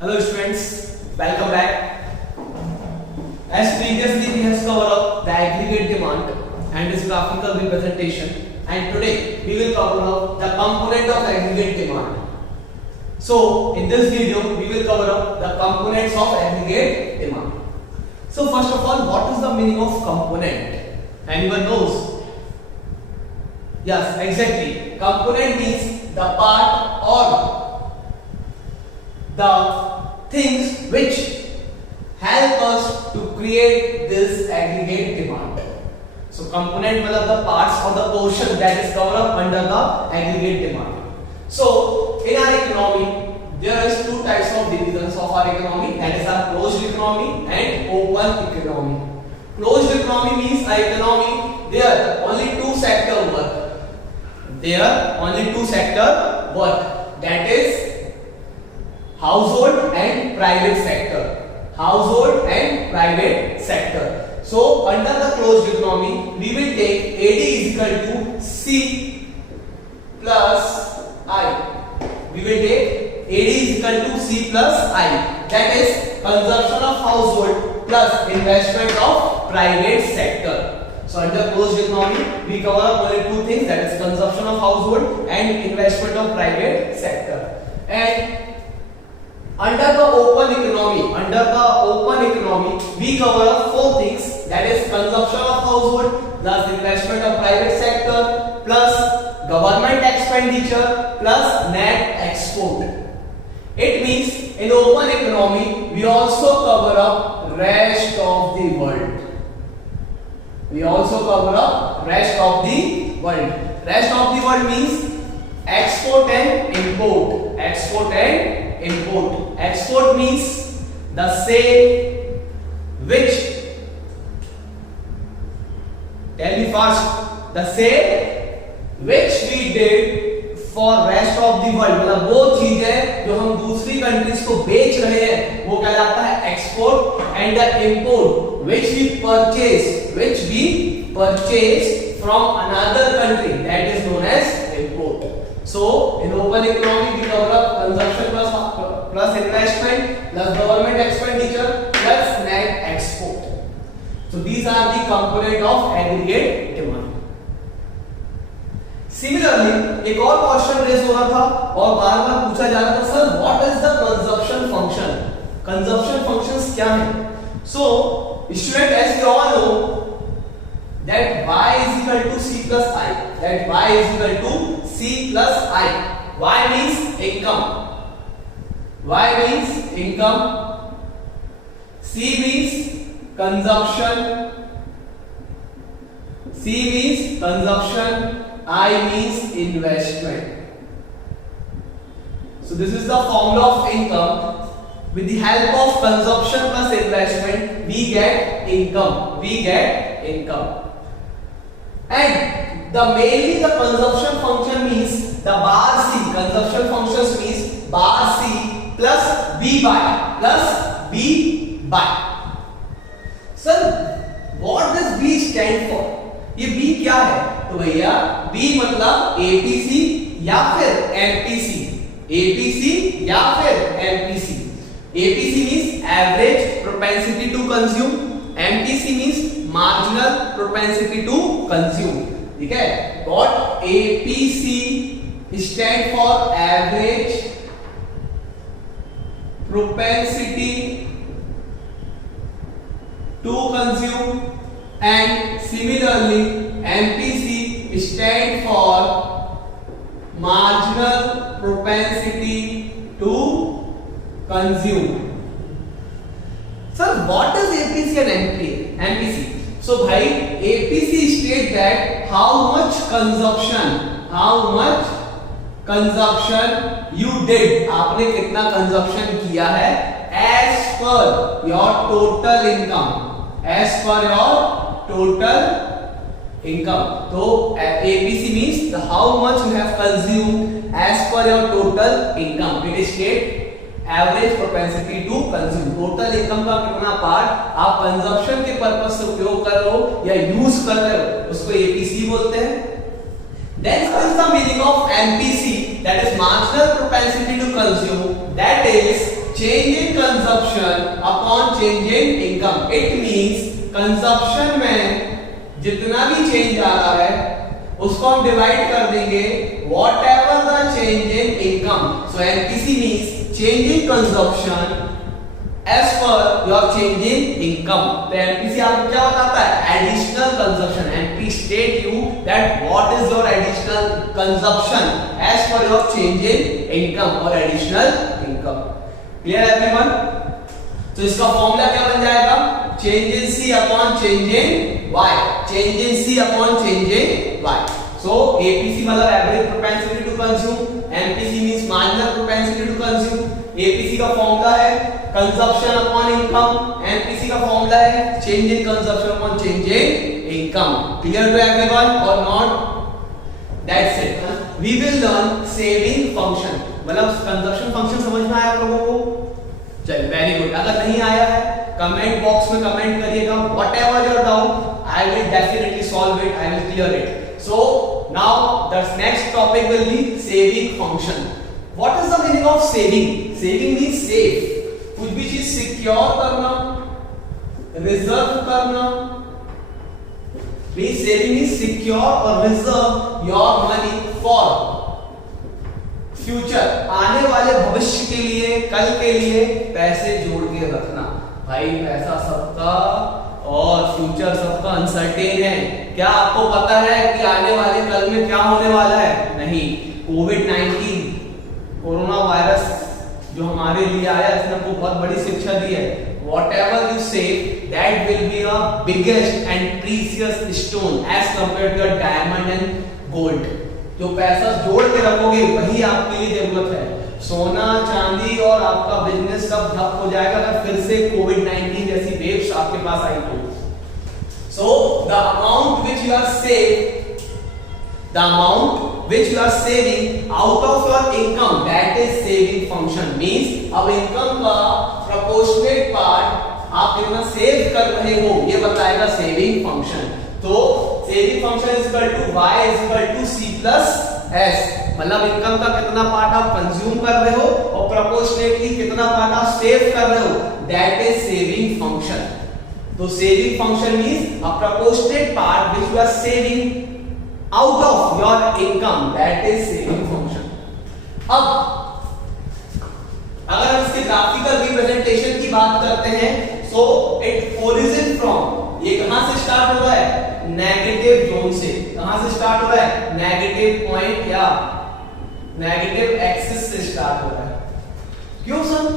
Hello students, welcome back. As previously we have covered up the aggregate demand and its graphical representation, and today we will cover up the component of aggregate demand. So in this video we will cover up the components of aggregate demand. So first of all, what is the meaning of component? Anyone knows? Yes, exactly. Component means the part or the things which help us to create this aggregate demand. So component मतलब the parts or the portion that is covered up under the aggregate demand. So in our economy there is two types of divisions of our economy, that is our closed economy and open economy. Closed economy means our economy there only two sector work. There only two sector work, that is household and private sector. Household and private sector. So under the closed economy we will take AD is equal to C plus I. We will take AD is equal to C plus I, that is consumption of household plus investment of private sector. So under closed economy we cover up only two things, that is consumption of household and investment of private sector. And under the open economy we cover up four things, that is consumption of household plus investment of private sector plus government expenditure plus net export. It means in open economy we also cover up rest of the world. We also cover up rest of the world. Rest of the world means export and import. Export and import. Export means the sale which, tell me fast, the sale which we did for rest of the world, मतलब वो चीजें जो हम दूसरी countries को बेच रहे हैं वो कहलाता है export, and the import which we purchase from another country, that is known as import. So in open economy we cover up consumption plus investment plus government expenditure plus net export. So these are the component of aggregate demand. Similarly एक और question raise हो रहा था और बार बार पूछा जा रहा था, sir what is the consumption function? Consumption functions क्या है? So student, as you all know that y is equal to c plus I, that y is equal to c plus I. Y means income, y means income, c means consumption, c means consumption, I means investment. So this is the formula of income. With the help of consumption plus investment we get income. And mainly the consumption function means the bar C. Consumption functions means bar C plus B by. Sir, what does B stand for? ये B क्या है? तो भैया B मतलब APC या फिर MPC. APC या फिर MPC. APC means average propensity to consume, MPC means marginal propensity to consume. ठीक है? What APC stand for average propensity to consume, and similarly MPC stand for marginal propensity to consume. Sir, what is APC and MPC? So भाई APC state that how much consumption you did, आपने कितना consumption किया है as per your total income. तो APC means the how much you have consumed as per your total income. It is state average propensity to consume, total income का कितना part आप consumption के purpose से उपयोग कर रहे हो या यूज कर रहे हो, उसको एपीसी बोलते हैं. Then what is the meaning of MPC? That is marginal propensity to consume, that is change in consumption upon change in income. It means consumption में जितना भी चेंज आ रहा है उसको हम डिवाइड कर देंगे whatever the change in income. So MPC means change in consumption as per your change in income. तो एमपीसी आपको क्या बताता है? Additional consumption. MP state you that what is your additional consumption as per your change in income और additional income. Clear everyone? तो इसका formula क्या बन जाएगा? Change in C upon change in Y. Change in C upon change in Y. So APC मतलब average propensity to consume, MPC means marginal propensity to consume. APC का formula है consumption upon income, MPC का formula है change in consumption upon change in income. Clear to everyone और not? That's it. We will learn saving function. मतलब consumption function समझ में आया आप लोगों को? चलिए वेरी गुड। अगर नहीं आया है कमेंट बॉक्स में कमेंट करिएगा। Whatever your doubt I will definitely solve it, I will clear it. So now the next topic will be saving function. What is the meaning of saving? Saving means save, कुछ भी चीज secure करना, reserve करना। Means saving is secure और reserve your money for future. आने वाले भविष्य के लिए, कल के लिए पैसे जोड़ के रखना। भाई पैसा सबका और फ्यूचर सबका अनसर्टेन है। क्या आपको पता है कि आने वाले कल में क्या होने वाला है? नहीं। कोविड-19 कोरोना वायरस जो हमारे लिए आया, इसने हमको बहुत बड़ी शिक्षा दी है। Whatever you save, that will be a biggest and precious stone as compared to a diamond and gold. जो पैसा जोड़ के रखोगे वही आपके लिए जरूरत है। सोना चांदी और आपका बिजनेस सब ठप हो जाएगा अगर फिर से कोविड-19 जैसी वेव्स आपके पास आई तो। So the amount which you are saving out of your income, that is saving function. Means अब इनकम का प्रोपोर्शनेट पार्ट आप कितना सेव कर रहे हो ये बताएगा सेविंग फंक्शन। तो saving function is equal to y is equal to c plus s। मतलब इनकम का कितना पार्ट आप कंज्यूम कर रहे हो और प्रोपोर्शनेटली कितना पार्ट आप सेव कर रहे हो, दैट इज सेविंग फंक्शन। तो saving function means a proportionate part which you are saving out of your income, that is saving function। अब अगर हम इसके ग्राफिकल रिप्रेजेंटेशन की बात करते हैं, so it origin from, ये कहां से स्टार्ट हो रहा है? नेगेटिव जोन से। कहां से स्टार्ट हो रहा है? नेगेटिव पॉइंट या नेगेटिव एक्सिस से स्टार्ट हो रहा है। क्यों सर?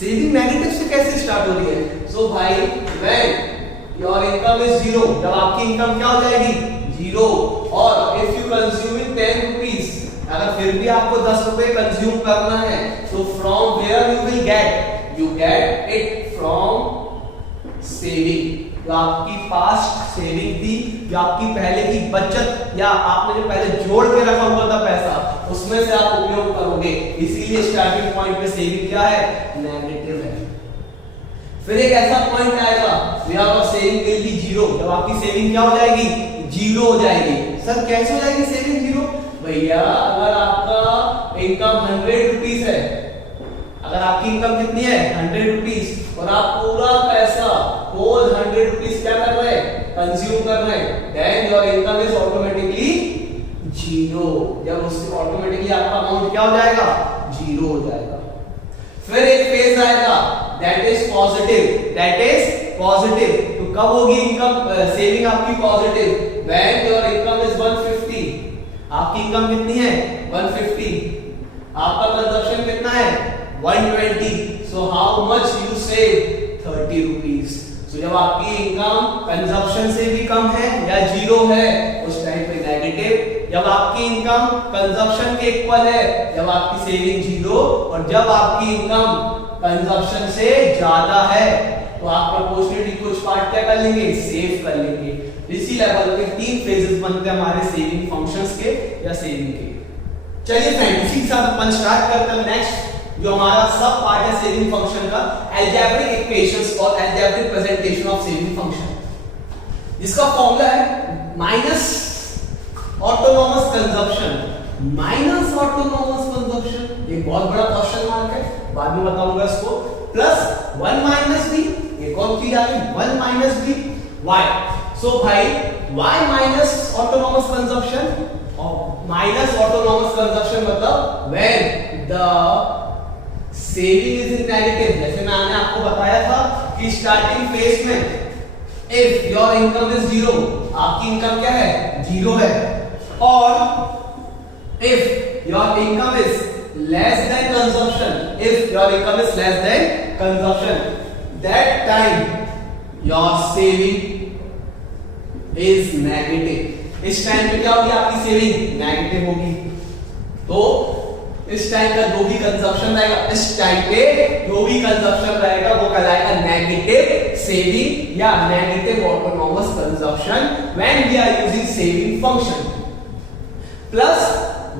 सेविंग नेगेटिव से कैसे स्टार्ट हो रही है? सो भाई when your income is zero, जब आपकी इनकम क्या हो जाएगी? जीरो। और इफ यू कंज्यूमिंग 10 रुपीज, अगर फिर भी आपको 10 रुपए कंज्यूम करना है तो from where you will get? You get it from saving. जो आपकी पास्ट सेविंग थी, जो आपकी पहले की बचत या आपने जो पहले जोड़ के रखा हुआ था पैसा, उसमें से आप उपयोग करोगे। इसीलिए स्टार्टिंग पॉइंट पे सेविंग क्या है? नेगेटिव है। फिर एक ऐसा पॉइंट आएगा where your saving will be zero, जब आपकी सेविंग क्या हो जाएगी? जीरो हो जाएगी। सर कैसे हो जाएगी सेविंग जीरो? भैया अगर आपका इनकम 100 रुपीज है, अगर आपकी इनकम कितनी है? 100 रुपीज, और आप पूरा पैसा होल 100 रुपीज क्या कर रहे हैं? कंज्यूम कर रहे हैं, then your income is automatically zero. जब उससे ऑटोमेटिकली आपका अमाउंट क्या हो जाएगा? जीरो हो जाएगा। फिर एक फेज आएगा that is positive, that is positive. तो कब होगी इनकम सेविंग आपकी positive? When your income is 150, आपकी इनकम कितनी है? 150, आपका कंजप्शन कितना है? 120, so how much you save? 30 rupees। so जब आपकी इनकम कंजप्शन से भी कम है या जीरो है उस टाइम पे नेगेटिव, जब आपकी इनकम कंजप्शन के इक्वल है जब आपकी सेविंग जीरो, और जब आपकी इनकम कंजप्शन से ज्यादा है तो आप प्रोपोर्शनेटली कुछ पार्ट क्या कर लेंगे? सेव कर लेंगे। इसी लेवल के 3 फेजेस बनते हैं हमारे सेविंग फंक्शंस के या सेविंग के। चलिए फ्रेंड इसी के साथ अपन स्टार्ट करते हैं नेक्स्ट जो हमारा सब पार्ट है सेविंग फंक्शन का, अलजेब्रिक इक्वेशंस और algebraic presentation of saving function, जिसका फॉर्मूला है minus autonomous consumption. Minus autonomous consumption एक बहुत बड़ा क्वेश्चन मार्क है। बाद में बताऊंगा इसको, प्लस 1 माइनस बी, एक और चीज आ गई 1 माइनस बी वाई। सो भाई y माइनस ऑटोनॉमस कंजप्शन, और माइनस ऑटोनॉमस कंजप्शन मतलब when the saving is in negative. जैसे मैंने आपको बताया था कि स्टार्टिंग फेज में if your income is zero, आपकी इनकम क्या है, जीरो है, और if your income is less than consumption, if your income is less than consumption, that time your saving is negative. इस टाइम पे क्या होगी, आपकी सेविंग नेगेटिव होगी। तो इस टाइम का जो भी कंजप्शन रहेगा, इस टाइम पे जो भी कंजप्शन रहेगा वो कहलाएगा नेगेटिव सेविंग या negative autonomous consumption when we are using saving function. Plus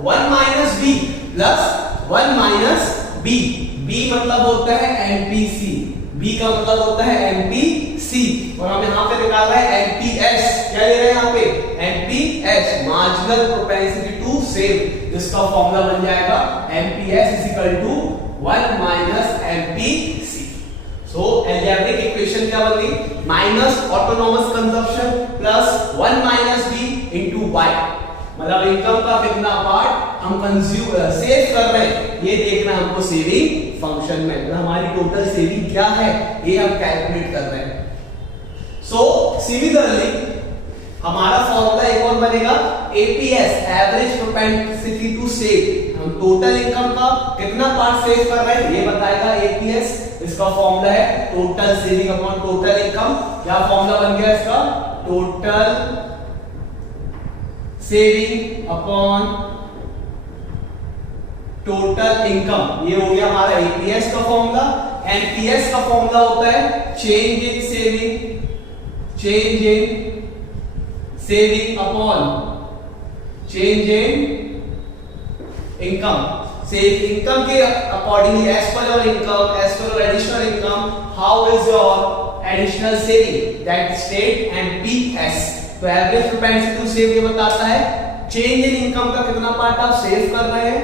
1 minus B, plus 1 minus B, B मतलब होता है एमपीसी, बी का मतलब होता है एमपीसी, और हम यहां पे निकाल रहे हैं एमपीएस। क्या ले रहे हैं यहां पे, MPS, marginal propensity to save, जिसका फॉर्मूला बन जाएगा MPS is equal to 1 minus MPC. So algebraic equation क्या बन गई, minus autonomous consumption plus 1 minus B into Y, मतलब इनकम का कितना पार्ट हम कंज्यूम सेव कर रहे हैं, ये देखना हमको सेविंग फंक्शन में, मतलब हमारी टोटल सेविंग क्या है ये हम कैलकुलेट कर रहे हैं। सो सिमिलरली हमारा फॉर्मूला एक और बनेगा APS, average propensity to save, हम टोटल इनकम का कितना पार्ट सेव कर रहे हैं ये बताएगा एपीएस। इसका फॉर्मूला है total saving upon total income. क्या फॉर्मूला बन गया इसका, total saving upon total income, ये हो गया हमारा एपीएस का फॉर्मूला। एनपीएस का फॉर्मूला होता है change in saving, change in saving upon change in income. से इनकम के accordingly as per your income, as per your additional income, how is your additional saving, that state NPS. तो average propensity to save ये बताता है change in income का कितना part आप save कर रहे हैं,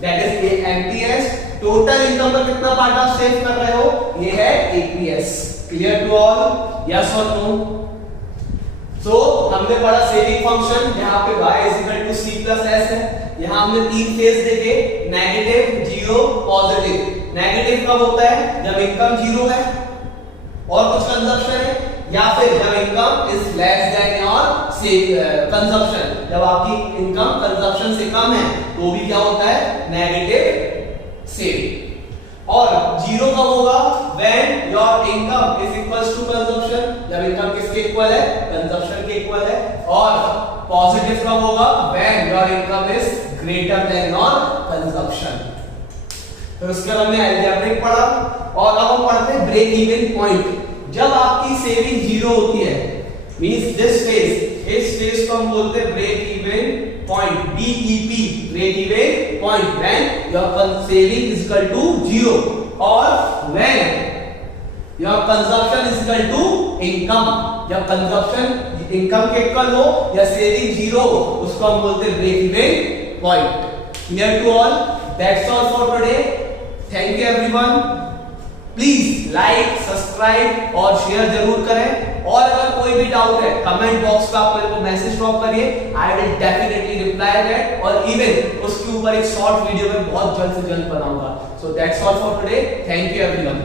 that is NPS. Total income का कितना पार्ट आप सेव कर रहे हो, ये है APS. Clear to all, yes और नो? सो हमने पढ़ा सेविंग फंक्शन, यहाँ पे y is equal to c plus s है। यहाँ हमने तीन फेज देखे, नेगेटिव, जीरो, पॉजिटिव। नेगेटिव कब होता है, जब इनकम जीरो है और कुछ कंजप्शन है, या फिर जब income is less than your consumption, जब आपकी इनकम कंजप्शन से कम है तो भी क्या होता है, नेगेटिव सेविंग। और जीरो कब होगा, when your income is equals to consumption, जब इनकम किसके इक्वल है, कंजप्शन के इक्वल है। और पॉजिटिव कब होगा, when your income is greater than your consumption. तो इसके बाद हमने अलजेब्रिक पढ़ा, और अब हम पढ़ते हैं ब्रेक इवन पॉइंट। जब आपकी सेविंग जीरो होती है, मींस दिस फेज, इस फेज को हम बोलते हैं break even point, BEP, break even point, when your saving is equal to zero और when your consumption is equal to income. जब कंजप्शन इनकम के इक्वल हो या सेविंग जीरो, उसको हम बोलते हैं break even point. Clear to all? That's all for today. Thank you everyone. Please like, subscribe और शेयर जरूर करें, और अगर कोई भी डाउट है कमेंट बॉक्स पे आप मेरे को मैसेज ड्रॉप करिए, I will definitely reply that, और इवन उसके ऊपर एक शॉर्ट वीडियो में बहुत जल्द से जल्द बनाऊंगा। So that's all for today. Thank you everyone.